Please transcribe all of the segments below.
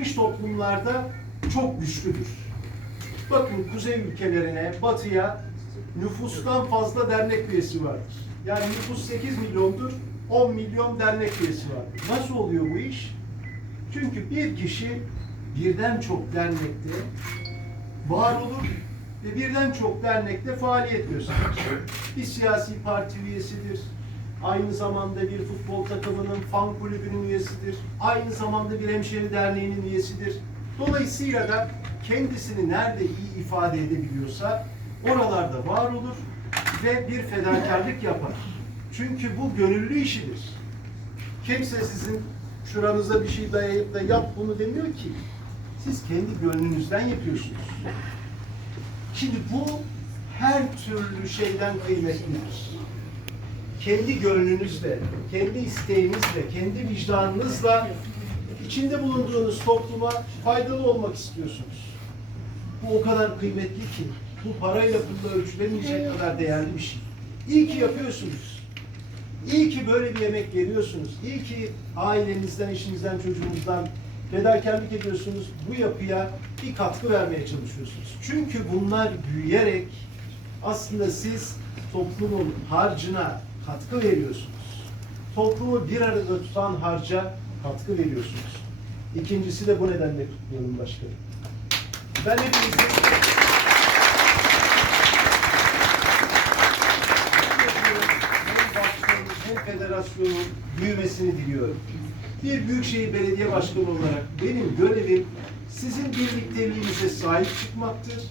gelişmiş toplumlarda çok güçlüdür. Bakın kuzey ülkelerine, batıya nüfustan fazla dernek üyesi vardır. Yani nüfus 8 milyondur, 10 milyon dernek üyesi vardır. Nasıl oluyor bu iş? Çünkü bir kişi birden çok dernekte var olur ve birden çok dernekte faaliyet gösterir. Bir siyasi parti üyesidir, aynı zamanda bir futbol takımının fan kulübünün üyesidir, aynı zamanda bir hemşeri derneğinin üyesidir. Dolayısıyla da kendisini nerede iyi ifade edebiliyorsa oralarda var olur ve bir fedakarlık yapar. Çünkü bu gönüllü işidir. Kimse sizin şuranıza bir şey dayayıp da yap bunu demiyor ki. Siz kendi gönlünüzden yapıyorsunuz. Şimdi bu her türlü şeyden kıymetlidir. Kendi gönlünüzle, kendi isteğinizle, kendi vicdanınızla içinde bulunduğunuz topluma faydalı olmak istiyorsunuz. Bu o kadar kıymetli ki, bu parayla pulla ölçülemeyecek kadar değerli bir şey. İyi ki yapıyorsunuz. İyi ki böyle bir yemek veriyorsunuz. İyi ki ailenizden, eşinizden, çocuğunuzdan fedakarlık ediyorsunuz. Bu yapıya bir katkı vermeye çalışıyorsunuz. Çünkü bunlar büyüyerek aslında siz toplumun harcına katkı veriyorsunuz. Toplumu bir arada tutan harca katkı veriyorsunuz. İkincisi de bu nedenle kutluyorum başkanım. Ben hem federasyonun büyümesini diliyorum. Bir Büyükşehir Belediye Başkanı olarak benim görevim sizin birlikteliğinize sahip çıkmaktır.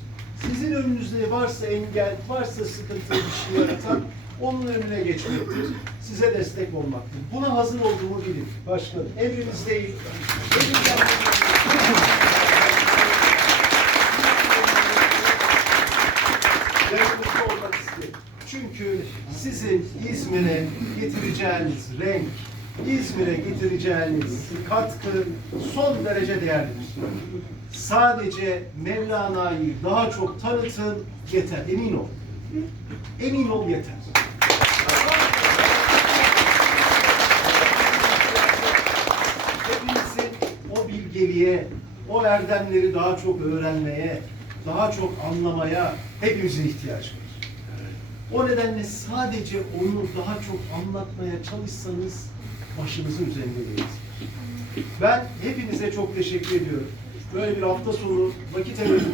Sizin önünüzde varsa engel, varsa sıkıntı bir şey yaratan onun önüne geçmektir. Size destek olmaktır. Buna hazır olduğumu bilin başkanım. Emriniz değil. Elimden yanınızda olmak isterim. Çünkü sizin İzmir'e getireceğiniz renk, İzmir'e getireceğiniz katkı son derece değerlidir. Sadece Mevlana'yı daha çok tanıtın yeter. Emin ol. Emin ol yeter. Hepimizin o bilgeliğe, o erdemleri daha çok öğrenmeye, daha çok anlamaya hepimizin ihtiyacı var. O nedenle sadece onu daha çok anlatmaya çalışsanız başımızın üzerinde değiliz. Ben hepinize çok teşekkür ediyorum. Böyle bir hafta sonu vakit ayırdınız.